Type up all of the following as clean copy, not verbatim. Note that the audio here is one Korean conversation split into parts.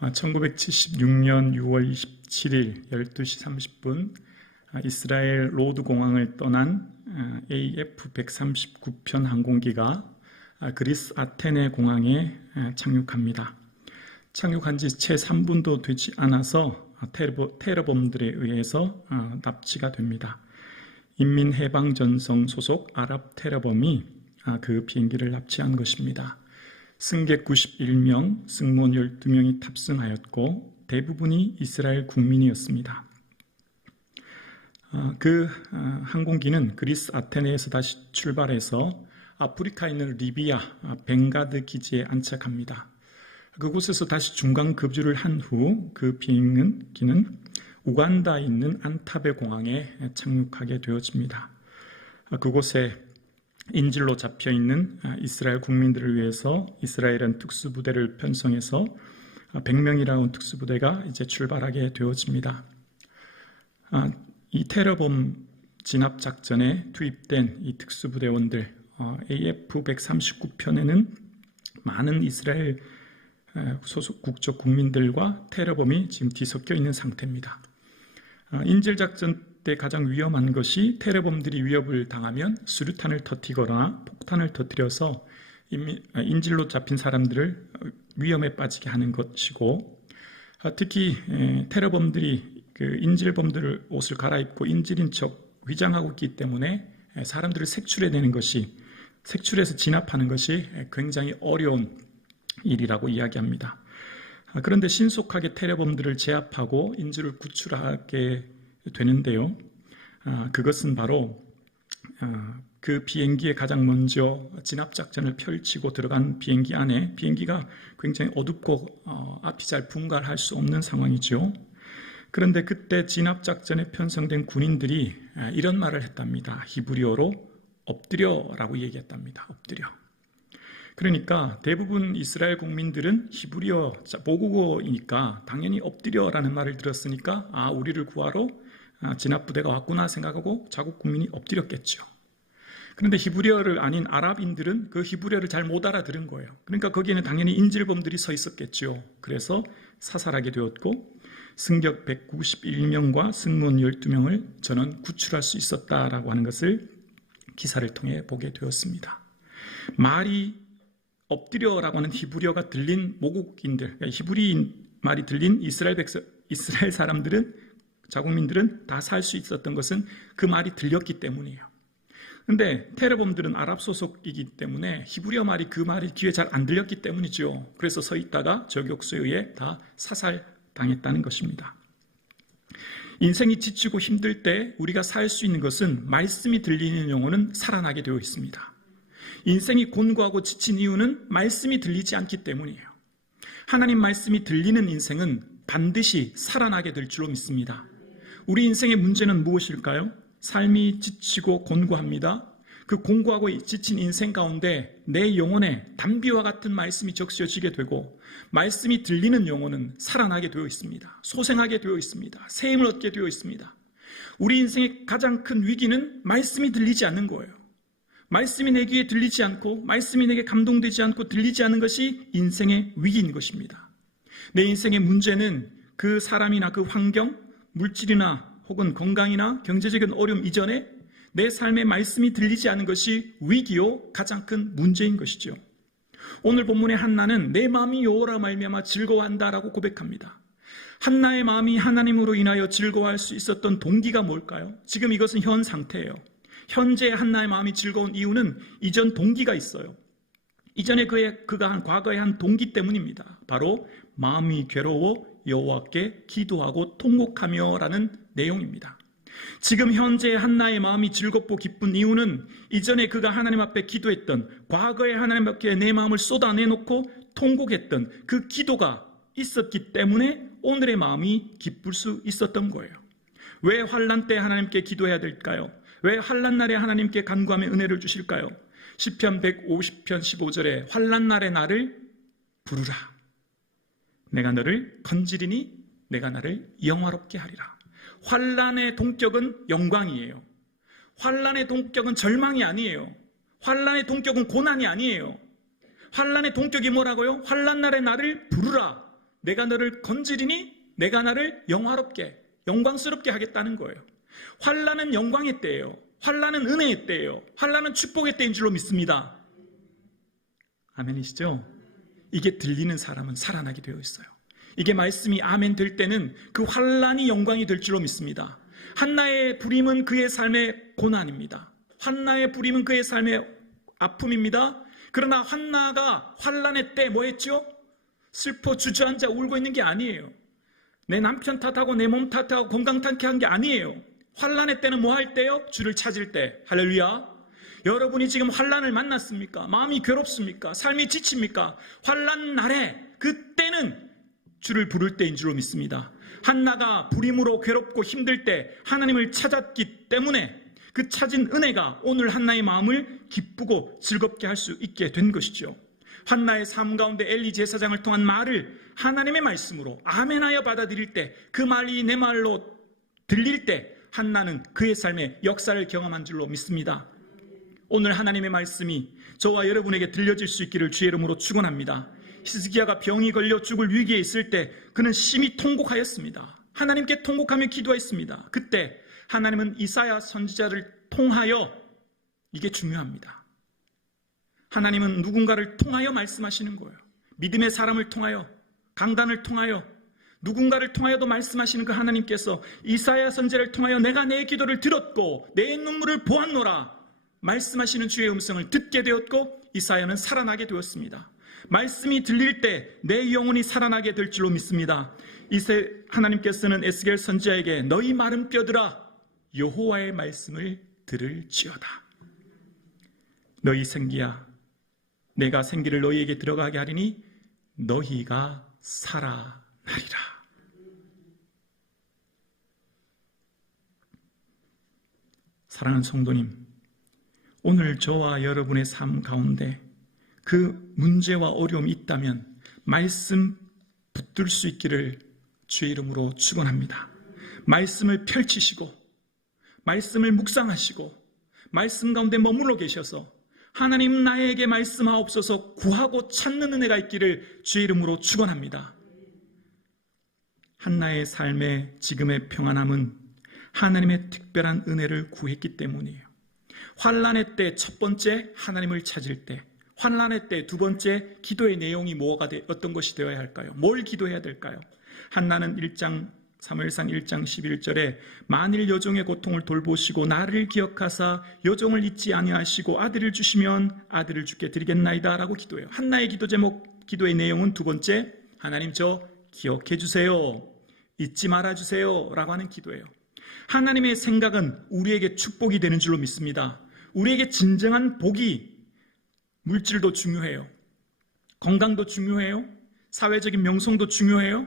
1976년 6월 27일 12시 30분 이스라엘 로드 공항을 떠난 AF-139편 항공기가 그리스 아테네 공항에 착륙합니다. 착륙한 지 채 3분도 되지 않아서 테러범들에 의해서 납치가 됩니다. 인민해방전성 소속 아랍 테러범이 그 비행기를 납치한 것입니다. 승객 91명, 승무원 12명이 탑승하였고 대부분이 이스라엘 국민이었습니다. 그 항공기는 그리스 아테네에서 다시 출발해서 아프리카에 있는 리비아 벵가드 기지에 안착합니다. 그곳에서 다시 중간 급유를 한 후 그 비행기는 우간다에 있는 안타베 공항에 착륙하게 되어집니다. 그곳에 인질로 잡혀있는 이스라엘 국민들을 위해서 이스라엘은 특수부대를 편성해서 100명이라는 특수부대가 이제 출발하게 되어집니다. 이 테러범 진압작전에 투입된 이 특수부대원들 AF-139편에는 많은 이스라엘 소속 국적 국민들과 테러범이 지금 뒤섞여 있는 상태입니다. 인질작전 때 가장 위험한 것이 테러범들이 위협을 당하면 수류탄을 터뜨리거나 폭탄을 터뜨려서 인질로 잡힌 사람들을 위험에 빠지게 하는 것이고, 특히 테러범들이 그 인질범들을 옷을 갈아입고 인질인 척 위장하고 있기 때문에 사람들을 색출해내는 것이, 색출해서 진압하는 것이 굉장히 어려운 일이라고 이야기합니다. 그런데 신속하게 테러범들을 제압하고 인질을 구출하게 되는데요. 그것은 바로 그 비행기에 가장 먼저 진압작전을 펼치고 들어간 비행기 안에, 비행기가 굉장히 어둡고 앞이 잘 분갈할 수 없는 상황이죠. 그런데 그때 진압작전에 편성된 군인들이 이런 말을 했답니다. 히브리어로 엎드려라고 얘기했답니다. 엎드려. 그러니까 대부분 이스라엘 국민들은 히브리어 모국어이니까 당연히 엎드려라는 말을 들었으니까 우리를 구하러 진압부대가 왔구나 생각하고 자국 국민이 엎드렸겠죠. 그런데 히브리어를 아닌 아랍인들은 그 히브리어를 잘 못 알아들은 거예요. 그러니까 거기에는 당연히 인질범들이 서 있었겠죠. 그래서 사살하게 되었고 승객 191명과 승무원 12명을 전원 구출할 수 있었다라고 하는 것을 기사를 통해 보게 되었습니다. 말이 엎드려라고 하는 히브리어가 들린 모국인들, 그러니까 히브리인 말이 들린 이스라엘 사람들은, 자국민들은 다 살 수 있었던 것은 그 말이 들렸기 때문이에요. 그런데 테러범들은 아랍 소속이기 때문에 히브리어 말이, 그 말이 귀에 잘 안 들렸기 때문이죠. 그래서 서 있다가 저격수에 의해 다 사살당했다는 것입니다. 인생이 지치고 힘들 때 우리가 살 수 있는 것은 말씀이 들리는 영혼은 살아나게 되어 있습니다. 인생이 곤고하고 지친 이유는 말씀이 들리지 않기 때문이에요. 하나님 말씀이 들리는 인생은 반드시 살아나게 될 줄로 믿습니다. 우리 인생의 문제는 무엇일까요? 삶이 지치고 곤고합니다. 그 곤고하고 지친 인생 가운데 내 영혼에 단비와 같은 말씀이 적셔지게 되고, 말씀이 들리는 영혼은 살아나게 되어 있습니다. 소생하게 되어 있습니다. 새 힘을 얻게 되어 있습니다. 우리 인생의 가장 큰 위기는 말씀이 들리지 않는 거예요. 말씀이 내 귀에 들리지 않고, 말씀이 내게 감동되지 않고 들리지 않는 것이 인생의 위기인 것입니다. 내 인생의 문제는 그 사람이나 그 환경, 물질이나 혹은 건강이나 경제적인 어려움 이전에 내 삶의 말씀이 들리지 않는 것이 위기요 가장 큰 문제인 것이죠. 오늘 본문의 한나는 내 마음이 여호와로 말미암아 즐거워한다라고 고백합니다. 한나의 마음이 하나님으로 인하여 즐거워할 수 있었던 동기가 뭘까요? 지금 이것은 현 상태예요. 현재 한나의 마음이 즐거운 이유는 이전 동기가 있어요. 이전에 그가 한 과거의 한 동기 때문입니다. 바로 마음이 괴로워 여호와께 기도하고 통곡하며 라는 내용입니다. 지금 현재 한나의 마음이 즐겁고 기쁜 이유는 이전에 그가 하나님 앞에 기도했던, 과거에 하나님 앞에 내 마음을 쏟아내놓고 통곡했던 그 기도가 있었기 때문에 오늘의 마음이 기쁠 수 있었던 거예요. 왜 환난 때 하나님께 기도해야 될까요? 왜 환난 날에 하나님께 간구하며 은혜를 주실까요? 시편 150편 15절에 환난 날에 나를 부르라. 내가 너를 건지리니 내가 나를 영화롭게 하리라. 환난의 동격은 영광이에요. 환난의 동격은 절망이 아니에요. 환난의 동격은 고난이 아니에요. 환난의 동격이 뭐라고요? 환난 날에 나를 부르라. 내가 너를 건지리니 내가 나를 영화롭게, 영광스럽게 하겠다는 거예요. 환난은 영광의 때예요. 환난은 은혜의 때예요. 환난은 축복의 때인 줄로 믿습니다. 아멘이시죠? 이게 들리는 사람은 살아나게 되어 있어요. 이게 말씀이 아멘 될 때는 그 환난이 영광이 될 줄로 믿습니다. 한나의 불임은 그의 삶의 고난입니다. 한나의 불임은 그의 삶의 아픔입니다. 그러나 한나가 환난의 때 뭐 했죠? 슬퍼 주저앉아 울고 있는 게 아니에요. 내 남편 탓하고 내 몸 탓하고 건강 탓한 게 아니에요. 환난의 때는 뭐 할 때요? 주를 찾을 때. 할렐루야. 여러분이 지금 환난을 만났습니까? 마음이 괴롭습니까? 삶이 지칩니까? 환난 날에 그때는 주를 부를 때인 줄로 믿습니다. 한나가 불임으로 괴롭고 힘들 때 하나님을 찾았기 때문에 그 찾은 은혜가 오늘 한나의 마음을 기쁘고 즐겁게 할 수 있게 된 것이죠. 한나의 삶 가운데 엘리 제사장을 통한 말을 하나님의 말씀으로 아멘하여 받아들일 때, 그 말이 내 말로 들릴 때 한나는 그의 삶의 역사를 경험한 줄로 믿습니다. 오늘 하나님의 말씀이 저와 여러분에게 들려질 수 있기를 주의 이름으로 축원합니다. 히스기야가 병이 걸려 죽을 위기에 있을 때 그는 심히 통곡하였습니다. 하나님께 통곡하며 기도했습니다. 그때 하나님은 이사야 선지자를 통하여, 이게 중요합니다. 하나님은 누군가를 통하여 말씀하시는 거예요. 믿음의 사람을 통하여, 강단을 통하여, 누군가를 통하여도 말씀하시는 그 하나님께서 이사야 선지자를 통하여 내가 내 기도를 들었고 내 눈물을 보았노라 말씀하시는 주의 음성을 듣게 되었고 이사야는 살아나게 되었습니다. 말씀이 들릴 때 내 영혼이 살아나게 될 줄로 믿습니다. 이세 하나님께서는 에스겔 선지자에게 너희 마른 뼈들아 여호와의 말씀을 들을지어다. 너희 생기야 내가 생기를 너희에게 들어가게 하리니 너희가 살아나리라. 사랑하는 성도님, 오늘 저와 여러분의 삶 가운데 그 문제와 어려움이 있다면 말씀 붙들 수 있기를 주의 이름으로 축원합니다. 말씀을 펼치시고 말씀을 묵상하시고 말씀 가운데 머물러 계셔서 하나님 나에게 말씀하옵소서 구하고 찾는 은혜가 있기를 주의 이름으로 축원합니다. 한나의 삶의 지금의 평안함은 하나님의 특별한 은혜를 구했기 때문이에요. 환난의 때 첫 번째 하나님을 찾을 때, 환난의 때 두 번째 기도의 내용이 어떤 것이 되어야 할까요? 뭘 기도해야 될까요? 한나는 사무엘상 1장 11절에 만일 여종의 고통을 돌보시고 나를 기억하사 여종을 잊지 아니하시고 아들을 주시면 아들을 주께 드리겠나이다 라고 기도해요. 한나의 기도 제목, 기도의 내용은 두 번째, 하나님 저 기억해 주세요, 잊지 말아 주세요 라고 하는 기도예요. 하나님의 생각은 우리에게 축복이 되는 줄로 믿습니다. 우리에게 진정한 복이, 물질도 중요해요, 건강도 중요해요, 사회적인 명성도 중요해요.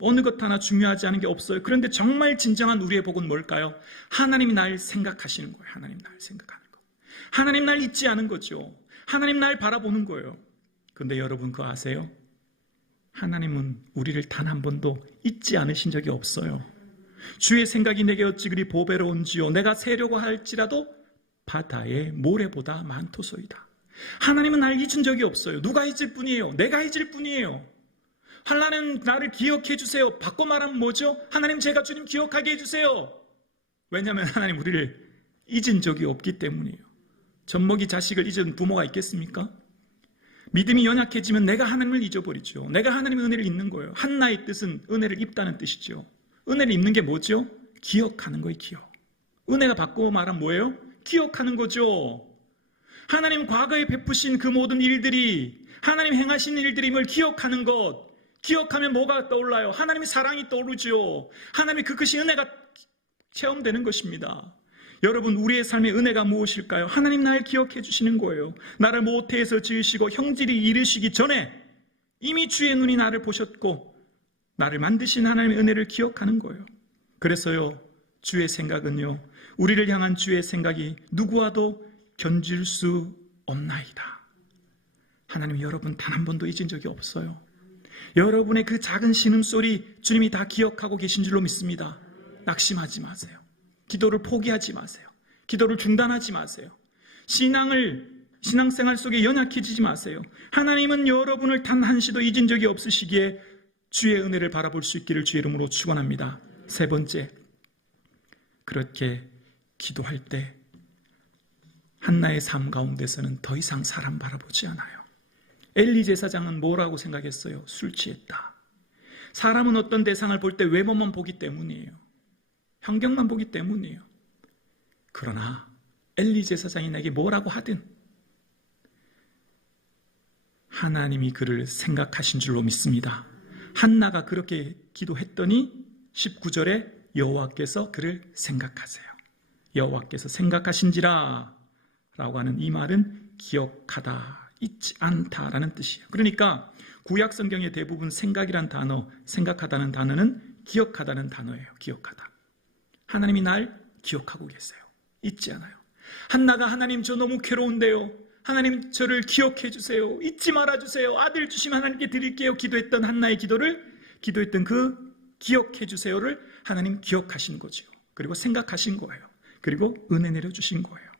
어느 것 하나 중요하지 않은 게 없어요. 그런데 정말 진정한 우리의 복은 뭘까요? 하나님이 날 생각하시는 거예요. 하나님 날 생각하는 거. 하나님 날 잊지 않은 거죠. 하나님 날 바라보는 거예요. 그런데 여러분 그거 아세요? 하나님은 우리를 단 한 번도 잊지 않으신 적이 없어요. 주의 생각이 내게 어찌 그리 보배로운지요 내가 세려고 할지라도 바다의 모래보다 많도소이다. 하나님은 날 잊은 적이 없어요. 누가 잊을 뿐이에요? 내가 잊을 뿐이에요. 하나님 나를 기억해 주세요. 바꿔 말하면 뭐죠? 하나님 제가 주님 기억하게 해주세요. 왜냐하면 하나님 우리를 잊은 적이 없기 때문이에요. 젖먹이 자식을 잊은 부모가 있겠습니까? 믿음이 연약해지면 내가 하나님을 잊어버리죠. 내가 하나님의 은혜를 잊는 거예요. 한나의 뜻은 은혜를 입다는 뜻이죠. 은혜를 입는 게 뭐죠? 기억하는 거예요. 기억. 은혜가 바꿔 말하면 뭐예요? 기억하는 거죠. 하나님 과거에 베푸신 그 모든 일들이, 하나님 행하신 일들임을 기억하는 것. 기억하면 뭐가 떠올라요? 하나님의 사랑이 떠오르죠. 하나님의 그 크신 은혜가 체험되는 것입니다. 여러분 우리의 삶의 은혜가 무엇일까요? 하나님 날 기억해 주시는 거예요. 나를 모태에서 지으시고 형질이 이르시기 전에 이미 주의 눈이 나를 보셨고 나를 만드신 하나님의 은혜를 기억하는 거예요. 그래서요 주의 생각은요 우리를 향한 주의 생각이 누구와도 견줄 수 없나이다. 하나님 여러분 단 한 번도 잊은 적이 없어요. 여러분의 그 작은 신음소리 주님이 다 기억하고 계신 줄로 믿습니다. 낙심하지 마세요. 기도를 포기하지 마세요. 기도를 중단하지 마세요. 신앙생활 속에 연약해지지 마세요. 하나님은 여러분을 단 한시도 잊은 적이 없으시기에 주의 은혜를 바라볼 수 있기를 주의 이름으로 축원합니다. 세 번째, 그렇게 기도할 때 한나의 삶 가운데서는 더 이상 사람 바라보지 않아요. 엘리 제사장은 뭐라고 생각했어요? 술 취했다. 사람은 어떤 대상을 볼 때 외모만 보기 때문이에요. 환경만 보기 때문이에요. 그러나 엘리 제사장이 내게 뭐라고 하든 하나님이 그를 생각하신 줄로 믿습니다. 한나가 그렇게 기도했더니 19절에 여호와께서 그를 생각하세요. 여호와께서 생각하신지라 라고 하는 이 말은 기억하다, 잊지 않다라는 뜻이에요. 그러니까 구약 성경의 대부분 생각이란 단어, 생각하다는 단어는 기억하다는 단어예요. 기억하다. 하나님이 날 기억하고 계세요. 잊지 않아요. 한나가 하나님 저 너무 괴로운데요. 하나님 저를 기억해 주세요. 잊지 말아 주세요. 아들 주시면 하나님께 드릴게요. 기도했던 한나의 기도했던 그 기억해 주세요를 하나님 기억하신 거죠. 그리고 생각하신 거예요. 그리고 은혜 내려주신 거예요.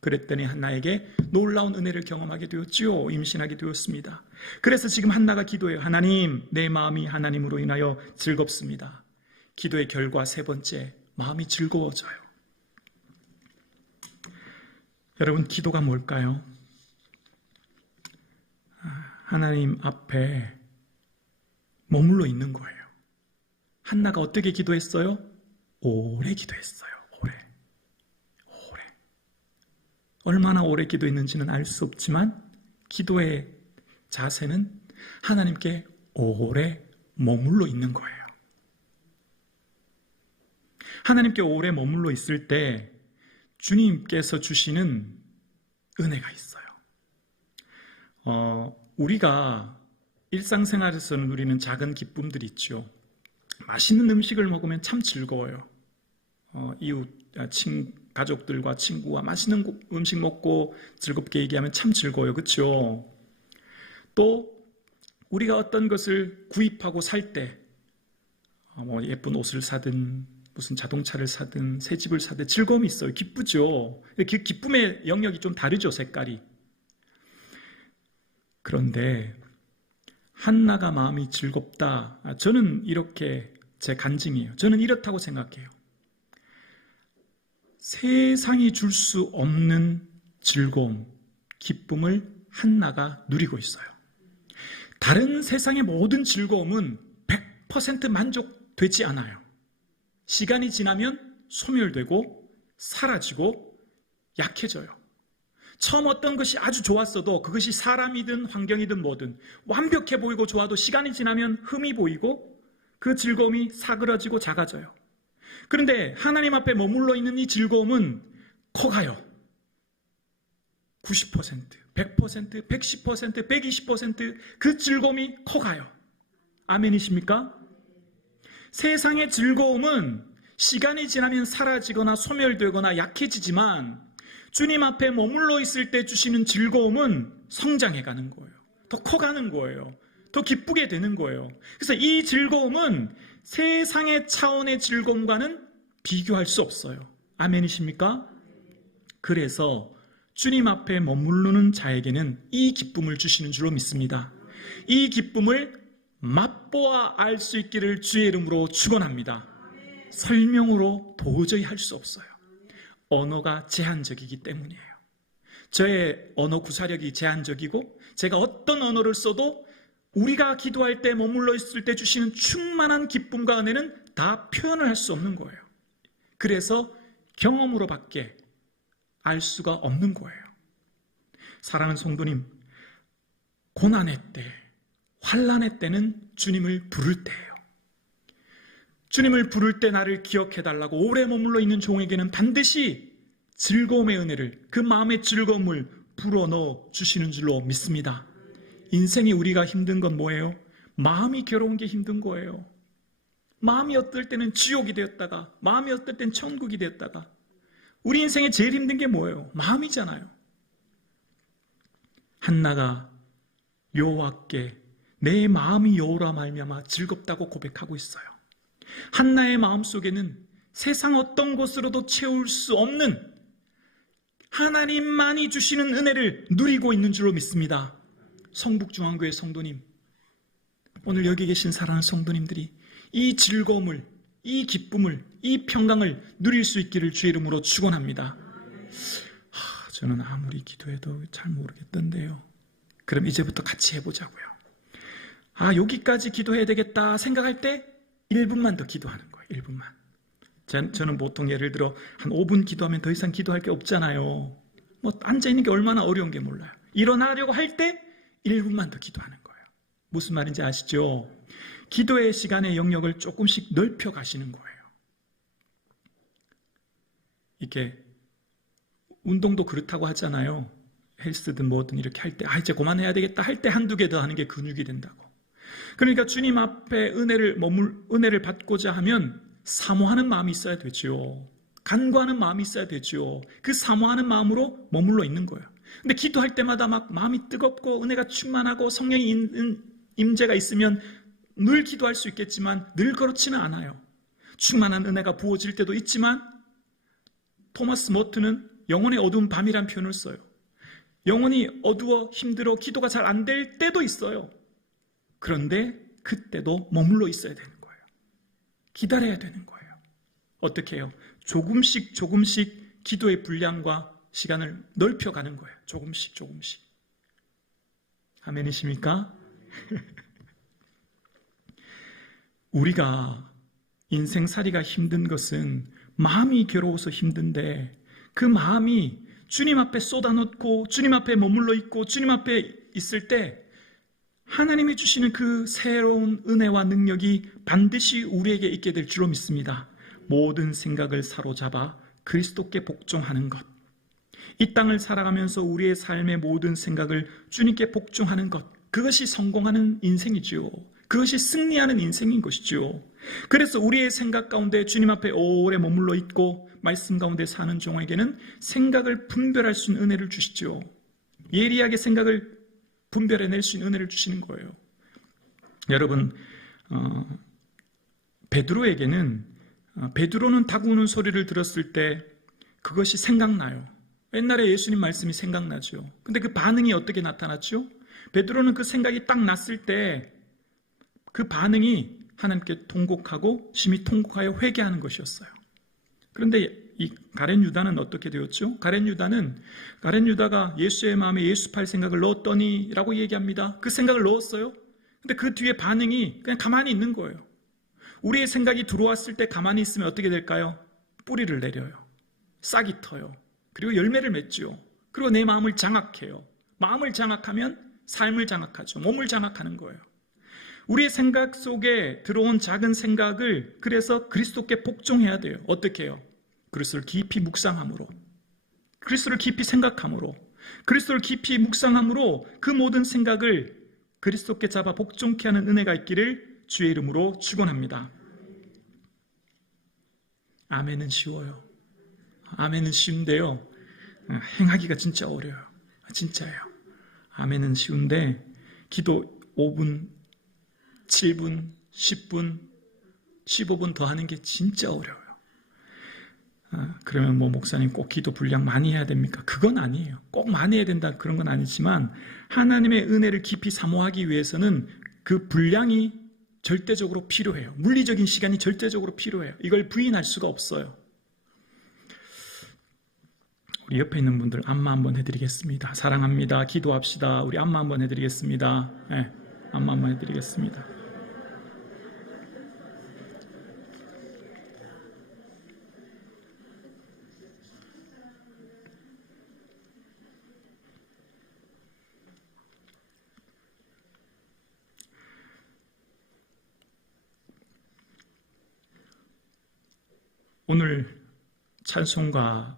그랬더니 한나에게 놀라운 은혜를 경험하게 되었지요. 임신하게 되었습니다. 그래서 지금 한나가 기도해요. 하나님, 내 마음이 하나님으로 인하여 즐겁습니다. 기도의 결과 세 번째, 마음이 즐거워져요. 여러분, 기도가 뭘까요? 하나님 앞에 머물러 있는 거예요. 한나가 어떻게 기도했어요? 오래 기도했어요. 오래. 얼마나 오래 기도했는지는 알 수 없지만 기도의 자세는 하나님께 오래 머물러 있는 거예요. 하나님께 오래 머물러 있을 때 주님께서 주시는 은혜가 있어요. 우리가 일상생활에서는 누리는 작은 기쁨들이 있죠. 맛있는 음식을 먹으면 참 즐거워요. 이웃, 가족들과 친구와 맛있는 음식 먹고 즐겁게 얘기하면 참 즐거워요. 그렇죠? 또 우리가 어떤 것을 구입하고 살 때 예쁜 옷을 사든 무슨 자동차를 사든 새 집을 사든 즐거움이 있어요. 기쁘죠. 그 기쁨의 영역이 좀 다르죠. 색깔이. 그런데 한나가 마음이 즐겁다. 저는 이렇게 제 간증이에요. 저는 이렇다고 생각해요. 세상이 줄 수 없는 즐거움, 기쁨을 한나가 누리고 있어요. 다른 세상의 모든 즐거움은 100% 만족되지 않아요. 시간이 지나면 소멸되고 사라지고 약해져요. 처음 어떤 것이 아주 좋았어도 그것이 사람이든 환경이든 뭐든 완벽해 보이고 좋아도 시간이 지나면 흠이 보이고 그 즐거움이 사그러지고 작아져요. 그런데 하나님 앞에 머물러 있는 이 즐거움은 커가요. 90%, 100%, 110%, 120%그 즐거움이 커가요. 아멘이십니까? 세상의 즐거움은 시간이 지나면 사라지거나 소멸되거나 약해지지만 주님 앞에 머물러 있을 때 주시는 즐거움은 성장해 가는 거예요. 더 커가는 거예요. 더 기쁘게 되는 거예요. 그래서 이 즐거움은 세상의 차원의 즐거움과는 비교할 수 없어요. 아멘이십니까? 그래서 주님 앞에 머무르는 자에게는 이 기쁨을 주시는 줄로 믿습니다. 이 기쁨을 맛보아 알 수 있기를 주의 이름으로 축원합니다. 설명으로 도저히 할 수 없어요. 언어가 제한적이기 때문이에요. 저의 언어 구사력이 제한적이고 제가 어떤 언어를 써도 우리가 기도할 때 머물러 있을 때 주시는 충만한 기쁨과 은혜는 다 표현을 할 수 없는 거예요. 그래서 경험으로밖에 알 수가 없는 거예요. 사랑하는 성도님, 고난의 때, 환난의 때는 주님을 부를 때예요. 주님을 부를 때 나를 기억해달라고 오래 머물러 있는 종에게는 반드시 즐거움의 은혜를, 그 마음의 즐거움을 불어넣어 주시는 줄로 믿습니다. 인생이 우리가 힘든 건 뭐예요? 마음이 괴로운 게 힘든 거예요. 마음이 어떨 때는 지옥이 되었다가 마음이 어떨 땐 천국이 되었다가 우리 인생에 제일 힘든 게 뭐예요? 마음이잖아요. 한나가 여호와께 내 마음이 여호라 말미암아 즐겁다고 고백하고 있어요. 한나의 마음속에는 세상 어떤 것으로도 채울 수 없는 하나님만이 주시는 은혜를 누리고 있는 줄로 믿습니다. 성북중앙교회 성도님, 오늘 여기 계신 사랑하는 성도님들이 이 즐거움을, 이 기쁨을, 이 평강을 누릴 수 있기를 주의 이름으로 축원합니다. 저는 아무리 기도해도 잘 모르겠던데요. 그럼 이제부터 같이 해보자고요. 여기까지 기도해야 되겠다 생각할 때 1분만 더 기도하는 거예요. 1분만. 저는 보통 예를 들어 한 5분 기도하면 더 이상 기도할 게 없잖아요. 앉아있는 게 얼마나 어려운 게 몰라요. 일어나려고 할 때 1분만 더 기도하는 거예요. 무슨 말인지 아시죠? 기도의 시간의 영역을 조금씩 넓혀 가시는 거예요. 이렇게 운동도 그렇다고 하잖아요. 헬스든 뭐든 이렇게 할 때 이제 그만해야 되겠다 할 때 한두 개 더 하는 게 근육이 된다고. 그러니까 주님 앞에 은혜를 받고자 하면 사모하는 마음이 있어야 되죠. 간구하는 마음이 있어야 되죠. 그 사모하는 마음으로 머물러 있는 거예요. 근데 기도할 때마다 막 마음이 뜨겁고 은혜가 충만하고 성령의 임재가 있으면 늘 기도할 수 있겠지만 늘 그렇지는 않아요. 충만한 은혜가 부어질 때도 있지만 토마스 머트는 영혼의 어두운 밤이란 표현을 써요. 영혼이 어두워 힘들어 기도가 잘 안 될 때도 있어요. 그런데 그때도 머물러 있어야 되는 거예요. 기다려야 되는 거예요. 어떻게 해요? 조금씩 기도의 분량과 시간을 넓혀가는 거예요. 조금씩. 아멘이십니까? 우리가 인생살이가 힘든 것은 마음이 괴로워서 힘든데 그 마음이 주님 앞에 쏟아놓고 주님 앞에 머물러 있고 주님 앞에 있을 때 하나님이 주시는 그 새로운 은혜와 능력이 반드시 우리에게 있게 될 줄로 믿습니다. 모든 생각을 사로잡아 그리스도께 복종하는 것. 이 땅을 살아가면서 우리의 삶의 모든 생각을 주님께 복종하는 것. 그것이 성공하는 인생이지요. 그것이 승리하는 인생인 것이죠. 그래서 우리의 생각 가운데 주님 앞에 오래 머물러 있고 말씀 가운데 사는 종에게는 생각을 분별할 수 있는 은혜를 주시죠. 예리하게 생각을 분별해낼 수 있는 은혜를 주시는 거예요. 여러분, 베드로는 닭 우는 소리를 들었을 때 그것이 생각나요. 옛날에 예수님 말씀이 생각나죠. 근데 그 반응이 어떻게 나타났죠? 베드로는 그 생각이 딱 났을 때 그 반응이 하나님께 통곡하고 심히 통곡하여 회개하는 것이었어요. 그런데 이 가룟 유다는 어떻게 되었죠? 가룟 유다가 예수의 마음에 예수팔 생각을 넣었더니 라고 얘기합니다. 그 생각을 넣었어요. 근데 그 뒤에 반응이 그냥 가만히 있는 거예요. 우리의 생각이 들어왔을 때 가만히 있으면 어떻게 될까요? 뿌리를 내려요. 싹이 터요. 그리고 열매를 맺죠. 그리고 내 마음을 장악해요. 마음을 장악하면 삶을 장악하죠. 몸을 장악하는 거예요. 우리의 생각 속에 들어온 작은 생각을 그래서 그리스도께 복종해야 돼요. 어떻게 해요? 그리스도를 깊이 묵상함으로, 그리스도를 깊이 생각함으로, 그리스도를 깊이 묵상함으로 그 모든 생각을 그리스도께 잡아 복종케 하는 은혜가 있기를 주의 이름으로 축원합니다. 아멘은 쉬워요. 아멘은 쉬운데요. 행하기가 진짜 어려워요. 진짜예요. 아멘은 쉬운데 기도 5분, 7분, 10분, 15분 더 하는 게 진짜 어려워요. 그러면 목사님 꼭 기도 분량 많이 해야 됩니까? 그건 아니에요. 꼭 많이 해야 된다 그런 건 아니지만 하나님의 은혜를 깊이 사모하기 위해서는 그 분량이 절대적으로 필요해요. 물리적인 시간이 절대적으로 필요해요. 이걸 부인할 수가 없어요. 우리 옆에 있는 분들 안마 한번 해드리겠습니다. 사랑합니다. 기도합시다. 우리 안마 한번 해드리겠습니다. 네, 안마 한번 해드리겠습니다. 오늘 찬송가처럼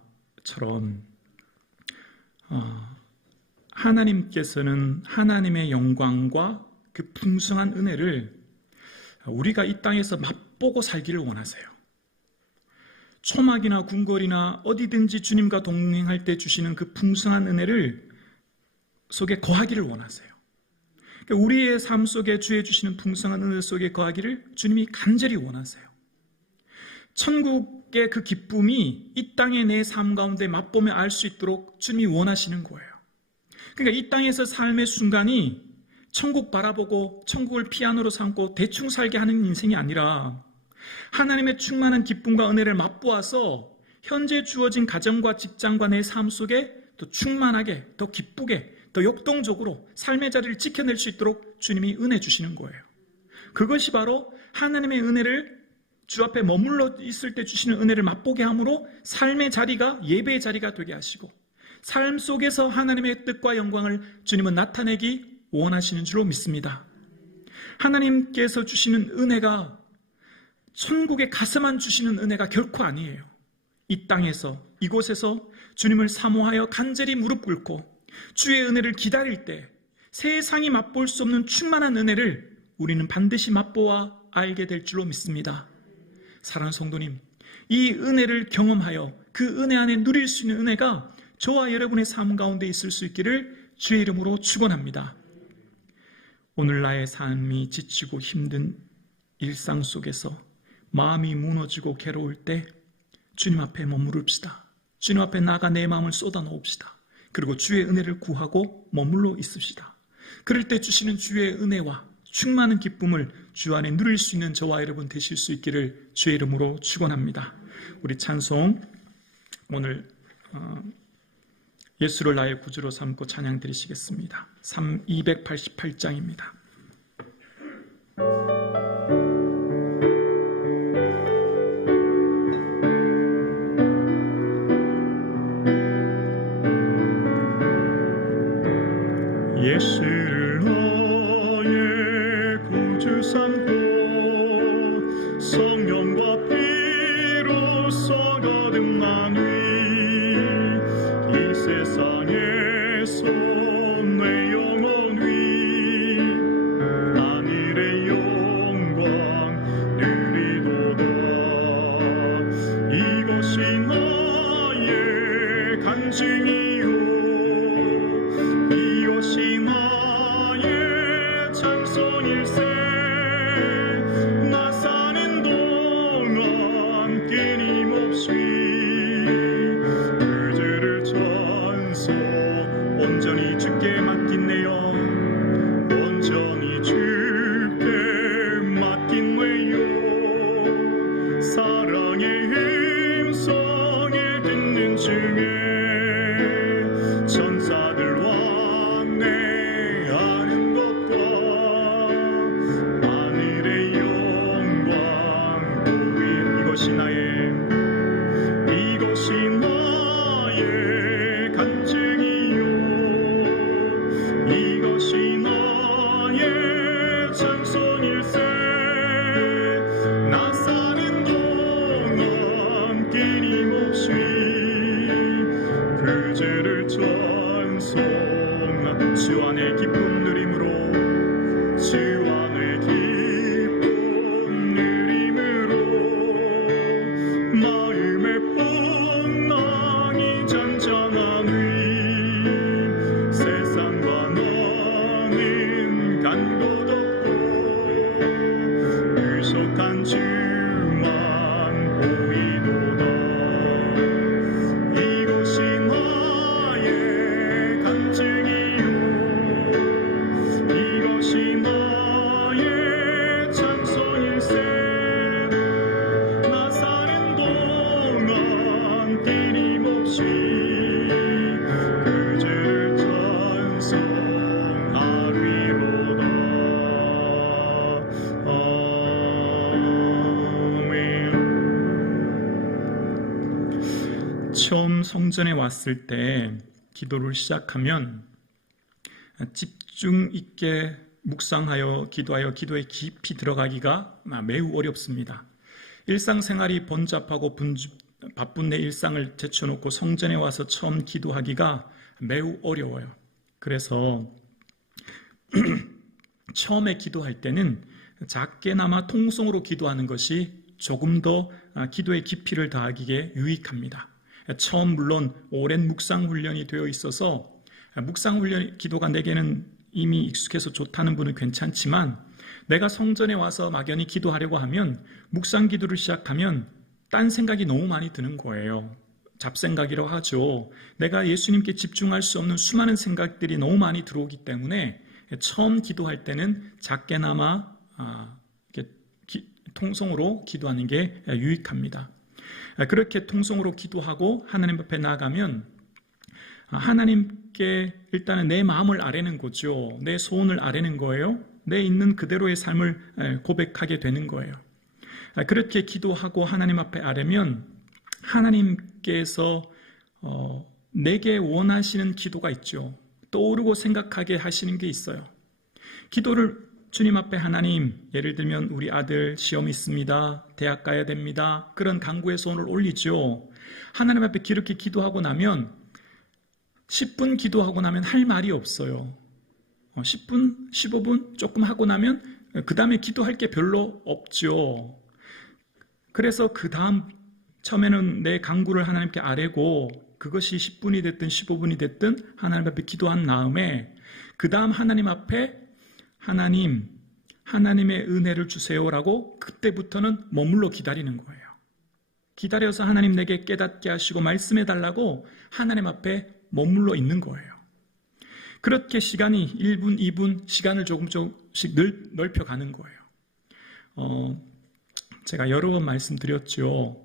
하나님께서는 하나님의 영광과 그 풍성한 은혜를 우리가 이 땅에서 맛보고 살기를 원하세요. 초막이나 궁궐이나 어디든지 주님과 동행할 때 주시는 그 풍성한 은혜를 속에 거하기를 원하세요. 그러니까 우리의 삶 속에 주의 주시는 풍성한 은혜 속에 거하기를 주님이 간절히 원하세요. 천국의 그 기쁨이 이 땅의 내 삶 가운데 맛보며 알 수 있도록 주님이 원하시는 거예요. 그러니까 이 땅에서 삶의 순간이 천국 바라보고 천국을 피아노로 삼고 대충 살게 하는 인생이 아니라 하나님의 충만한 기쁨과 은혜를 맛보아서 현재 주어진 가정과 직장과 내 삶 속에 더 충만하게, 더 기쁘게, 더 역동적으로 삶의 자리를 지켜낼 수 있도록 주님이 은혜 주시는 거예요. 그것이 바로 하나님의 은혜를 주 앞에 머물러 있을 때 주시는 은혜를 맛보게 함으로 삶의 자리가 예배의 자리가 되게 하시고 삶 속에서 하나님의 뜻과 영광을 주님은 나타내기 원하시는 줄로 믿습니다. 하나님께서 주시는 은혜가 천국에 가서만 주시는 은혜가 결코 아니에요. 이 땅에서 이곳에서 주님을 사모하여 간절히 무릎 꿇고 주의 은혜를 기다릴 때 세상이 맛볼 수 없는 충만한 은혜를 우리는 반드시 맛보아 알게 될 줄로 믿습니다. 사랑하는 성도님, 이 은혜를 경험하여 그 은혜 안에 누릴 수 있는 은혜가 저와 여러분의 삶 가운데 있을 수 있기를 주의 이름으로 축원합니다. 오늘 나의 삶이 지치고 힘든 일상 속에서 마음이 무너지고 괴로울 때 주님 앞에 머무릅시다. 주님 앞에 나가 내 마음을 쏟아놓읍시다. 그리고 주의 은혜를 구하고 머물러 있읍시다. 그럴 때 주시는 주의 은혜와 충만한 기쁨을 주 안에 누릴 수 있는 저와 여러분 되실 수 있기를 주의 이름으로 축원합니다. 우리 찬송 오늘 예수를 나의 구주로 삼고 찬양 드리시겠습니다. 288장입니다. 예수를 나의 구주 삼고 성령과 피로써 거듭난 이 세상에서 내 영혼이 하늘의 영광 누리도다. 이것이 나의 간증이요 이것이 나의 찬송일세. 나 사는 동안 끊임없이 그 죄를 찬송 온전히 주께 맡긴 내 영 온전히 주께 맡긴 내 영 사랑의 음성을 듣는 중에 천사들과 내 아는 것과 하늘의 영광 보인 이것이 나의 간증이요 이것이 나의 찬송일세. 나 사는 동안 끊임없이 그 죄를 찬송하 주 안의 기쁨 누림으로 주 안의 기쁨 누림으로 마음의 풍랑이 잔잔하니 세상과 나는 간 곳 없고 의속한 주만 보이도다. 이것이 나의 간증이요 이것이 나의 찬송일세. 나 사는 동안 끊임없이 그 죄를 찬송하리로다. 아멘. 처음 성전에 왔을 때 기도를 시작하면 집중 있게 묵상하여 기도하여 기도에 깊이 들어가기가 매우 어렵습니다. 일상생활이 번잡하고 바쁜 내 일상을 제쳐놓고 성전에 와서 처음 기도하기가 매우 어려워요. 그래서 처음에 기도할 때는 작게나마 통성으로 기도하는 것이 조금 더 기도의 깊이를 더하기에 유익합니다. 처음 물론 오랜 묵상 훈련이 되어 있어서 묵상 훈련 기도가 내게는 이미 익숙해서 좋다는 분은 괜찮지만 내가 성전에 와서 막연히 기도하려고 하면 묵상 기도를 시작하면 딴 생각이 너무 많이 드는 거예요. 잡생각이라고 하죠. 내가 예수님께 집중할 수 없는 수많은 생각들이 너무 많이 들어오기 때문에 처음 기도할 때는 작게나마 이렇게 통성으로 기도하는 게 유익합니다. 그렇게 통성으로 기도하고 하나님 앞에 나아가면 하나님께 일단은 내 마음을 아뢰는 거죠. 내 소원을 아뢰는 거예요. 내 있는 그대로의 삶을 고백하게 되는 거예요. 그렇게 기도하고 하나님 앞에 아뢰면 하나님께서 내게 원하시는 기도가 있죠. 떠오르고 생각하게 하시는 게 있어요. 기도를 주님 앞에 하나님, 예를 들면 우리 아들 시험 있습니다. 대학 가야 됩니다. 그런 간구의 손을 올리죠. 하나님 앞에 그렇게 기도하고 나면 10분 기도하고 나면 할 말이 없어요. 10분, 15분 조금 하고 나면 그 다음에 기도할 게 별로 없죠. 그래서 그 다음 처음에는 내 간구를 하나님께 아뢰고 그것이 10분이 됐든 15분이 됐든 하나님 앞에 기도한 다음에 그 다음 하나님 앞에 하나님, 하나님의 은혜를 주세요라고 그때부터는 머물러 기다리는 거예요. 기다려서 하나님 내게 깨닫게 하시고 말씀해 달라고 하나님 앞에 머물러 있는 거예요. 그렇게 시간이 1분, 2분 시간을 조금씩 넓혀가는 거예요. 제가 여러 번 말씀드렸죠.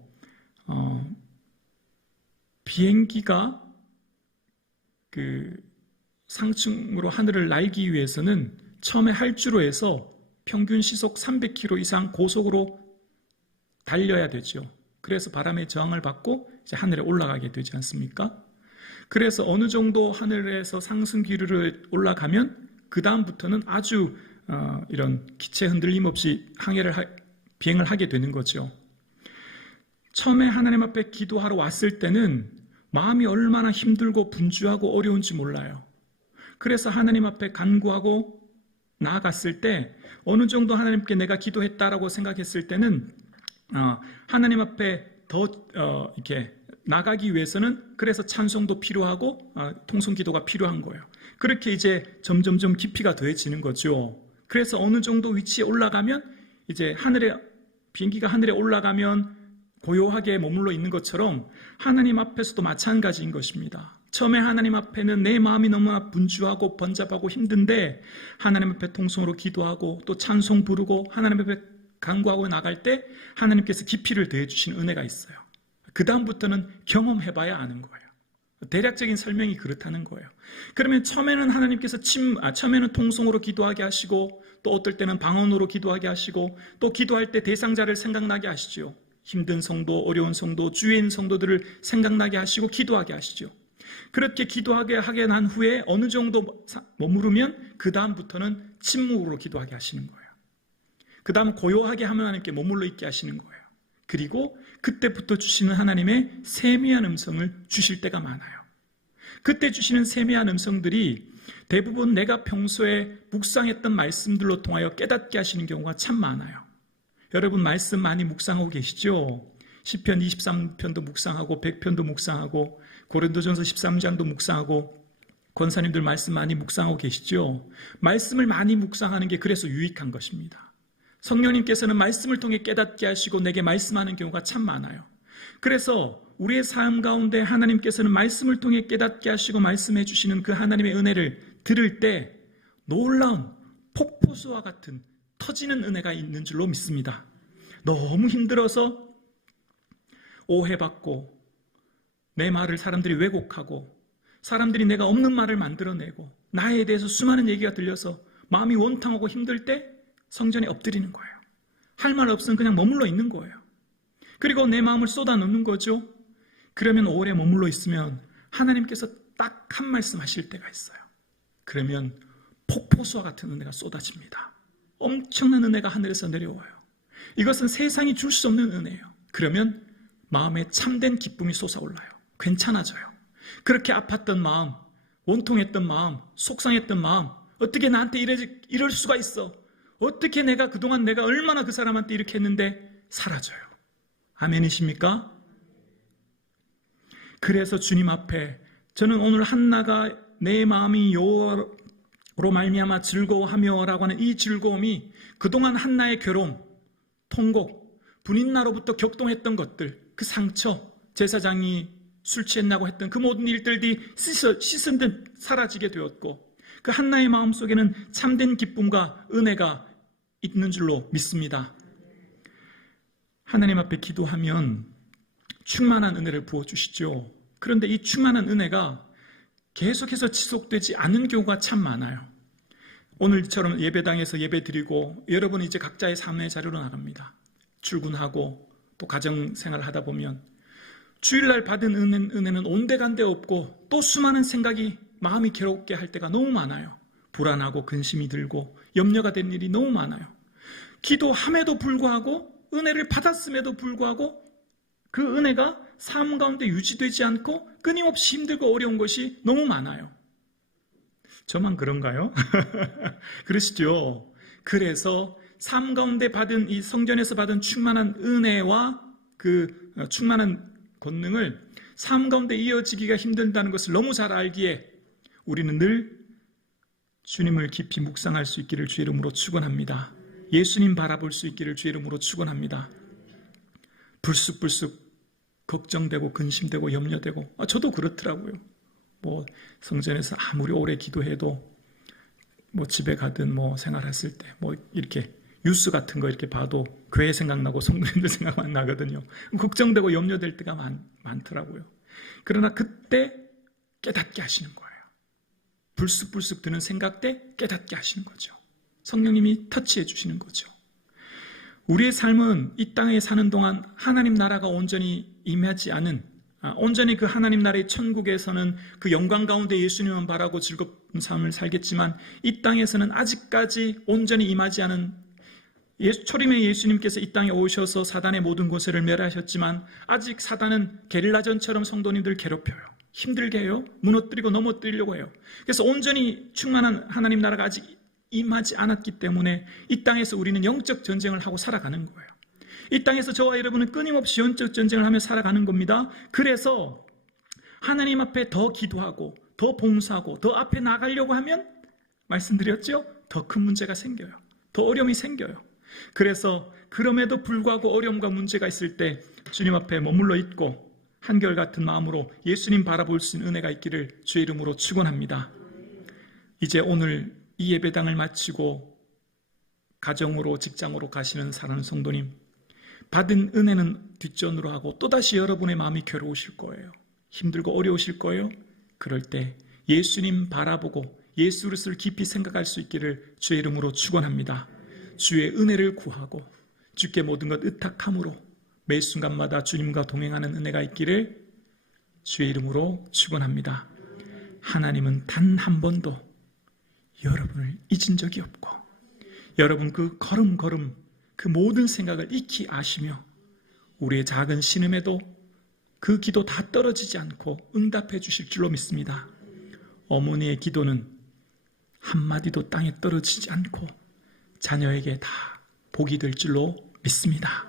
비행기가 그 상층으로 하늘을 날기 위해서는 처음에 활주로에서 평균 시속 300km 이상 고속으로 달려야 되죠. 그래서 바람의 저항을 받고 이제 하늘에 올라가게 되지 않습니까? 그래서 어느 정도 하늘에서 상승 기류를 올라가면 그 다음부터는 아주 이런 기체 흔들림 없이 비행을 하게 되는 거죠. 처음에 하나님 앞에 기도하러 왔을 때는 마음이 얼마나 힘들고 분주하고 어려운지 몰라요. 그래서 하나님 앞에 간구하고 나아갔을 때 어느 정도 하나님께 내가 기도했다라고 생각했을 때는 하나님 앞에 더 이렇게 나가기 위해서는 그래서 찬송도 필요하고 통성기도가 필요한 거예요. 그렇게 이제 점점점 깊이가 더해지는 거죠. 그래서 어느 정도 위치에 올라가면 이제 비행기가 하늘에 올라가면 고요하게 머물러 있는 것처럼 하나님 앞에서도 마찬가지인 것입니다. 처음에 하나님 앞에는 내 마음이 너무나 분주하고 번잡하고 힘든데 하나님 앞에 통성으로 기도하고 또 찬송 부르고 하나님 앞에 간구하고 나갈 때 하나님께서 깊이를 더해 주시는 은혜가 있어요. 그 다음부터는 경험해봐야 아는 거예요. 대략적인 설명이 그렇다는 거예요. 그러면 처음에는 하나님께서 처음에는 통성으로 기도하게 하시고 또 어떨 때는 방언으로 기도하게 하시고 또 기도할 때 대상자를 생각나게 하시죠. 힘든 성도, 어려운 성도, 주위인 성도들을 생각나게 하시고 기도하게 하시죠. 그렇게 기도하게 하게 난 후에 어느 정도 머무르면 그 다음부터는 침묵으로 기도하게 하시는 거예요. 그 다음 고요하게 하나님께 머물러 있게 하시는 거예요. 그리고 그때부터 주시는 하나님의 세미한 음성을 주실 때가 많아요. 그때 주시는 세미한 음성들이 대부분 내가 평소에 묵상했던 말씀들로 통하여 깨닫게 하시는 경우가 참 많아요. 여러분 말씀 많이 묵상하고 계시죠? 시편 23편도 묵상하고 100편도 묵상하고 고린도전서 13장도 묵상하고 권사님들 말씀 많이 묵상하고 계시죠? 말씀을 많이 묵상하는 게 그래서 유익한 것입니다. 성령님께서는 말씀을 통해 깨닫게 하시고 내게 말씀하는 경우가 참 많아요. 그래서 우리의 삶 가운데 하나님께서는 말씀을 통해 깨닫게 하시고 말씀해 주시는 그 하나님의 은혜를 들을 때 놀라운 폭포수와 같은 터지는 은혜가 있는 줄로 믿습니다. 너무 힘들어서 오해받고 내 말을 사람들이 왜곡하고 사람들이 내가 없는 말을 만들어내고 나에 대해서 수많은 얘기가 들려서 마음이 원탕하고 힘들 때 성전에 엎드리는 거예요. 할 말 없으면 그냥 머물러 있는 거예요. 그리고 내 마음을 쏟아놓는 거죠. 그러면 오래 머물러 있으면 하나님께서 딱 한 말씀 하실 때가 있어요. 그러면 폭포수와 같은 은혜가 쏟아집니다. 엄청난 은혜가 하늘에서 내려와요. 이것은 세상이 줄 수 없는 은혜예요. 그러면 마음에 참된 기쁨이 솟아올라요. 괜찮아져요. 그렇게 아팠던 마음, 원통했던 마음, 속상했던 마음, 어떻게 나한테 이럴 수가 있어? 어떻게 그동안 내가 얼마나 그 사람한테 이렇게 했는데 사라져요. 아멘이십니까? 그래서 주님 앞에 저는 오늘 한나가 내 마음이 여호와로 말미암아 즐거워하며 라고 하는 이 즐거움이 그동안 한나의 괴로움, 통곡, 분인나로부터 격동했던 것들, 그 상처, 제사장이 술 취했나고 했던 그 모든 일들이 씻은 듯 사라지게 되었고 그 한나의 마음속에는 참된 기쁨과 은혜가 있는 줄로 믿습니다. 하나님 앞에 기도하면 충만한 은혜를 부어주시죠. 그런데 이 충만한 은혜가 계속해서 지속되지 않은 경우가 참 많아요. 오늘처럼 예배당에서 예배 드리고 여러분 이제 각자의 삶의 자리로 나갑니다. 출근하고 또 가정생활 하다 보면 주일날 받은 은혜는 온데간데 없고 또 수많은 생각이 마음이 괴롭게 할 때가 너무 많아요. 불안하고 근심이 들고 염려가 된 일이 너무 많아요. 기도함에도 불구하고 은혜를 받았음에도 불구하고 그 은혜가 삶 가운데 유지되지 않고 끊임없이 힘들고 어려운 것이 너무 많아요. 저만 그런가요? 그러시죠? 그래서 삶 가운데 받은 이 성전에서 받은 충만한 은혜와 그 충만한 권능을 삶 가운데 이어지기가 힘들다는 것을 너무 잘 알기에 우리는 늘 주님을 깊이 묵상할 수 있기를 주의 이름으로 축원합니다. 예수님 바라볼 수 있기를 주의 이름으로 축원합니다. 불쑥불쑥 걱정되고 근심되고 염려되고 저도 그렇더라고요. 성전에서 아무리 오래 기도해도 집에 가든 생활했을 때 이렇게 뉴스 같은 거 이렇게 봐도 교회 생각나고 성도님들 생각만 나거든요. 걱정되고 염려될 때가 많더라고요. 그러나 그때 깨닫게 하시는 거예요. 불쑥불쑥 드는 생각 때 깨닫게 하시는 거죠. 성령님이 터치해 주시는 거죠. 우리의 삶은 이 땅에 사는 동안 하나님 나라가 온전히 임하지 않은, 온전히 그 하나님 나라의 천국에서는 그 영광 가운데 예수님만 바라고 즐거운 삶을 살겠지만 이 땅에서는 아직까지 온전히 임하지 않은 초림의 예수님께서 이 땅에 오셔서 사단의 모든 권세를 멸하셨지만 아직 사단은 게릴라전처럼 성도님들 괴롭혀요. 힘들게 해요. 무너뜨리고 넘어뜨리려고 해요. 그래서 온전히 충만한 하나님 나라가 아직 임하지 않았기 때문에 이 땅에서 우리는 영적 전쟁을 하고 살아가는 거예요. 이 땅에서 저와 여러분은 끊임없이 영적 전쟁을 하며 살아가는 겁니다. 그래서 하나님 앞에 더 기도하고 더 봉사하고 더 앞에 나가려고 하면 말씀드렸죠? 더 큰 문제가 생겨요. 더 어려움이 생겨요. 그래서 그럼에도 불구하고 어려움과 문제가 있을 때 주님 앞에 머물러 있고 한결같은 마음으로 예수님 바라볼 수 있는 은혜가 있기를 주의 이름으로 축원합니다. 이제 오늘 이 예배당을 마치고 가정으로 직장으로 가시는 사랑하는 성도님, 받은 은혜는 뒷전으로 하고 또다시 여러분의 마음이 괴로우실 거예요. 힘들고 어려우실 거예요. 그럴 때 예수님 바라보고 예수 그리스도를 깊이 생각할 수 있기를 주의 이름으로 축원합니다. 주의 은혜를 구하고 주께 모든 것 의탁함으로 매 순간마다 주님과 동행하는 은혜가 있기를 주의 이름으로 축원합니다. 하나님은 단 한 번도 여러분을 잊은 적이 없고 여러분 그 걸음걸음 그 모든 생각을 익히 아시며 우리의 작은 신음에도 그 기도 다 떨어지지 않고 응답해 주실 줄로 믿습니다. 어머니의 기도는 한마디도 땅에 떨어지지 않고 자녀에게 다 복이 될 줄로 믿습니다.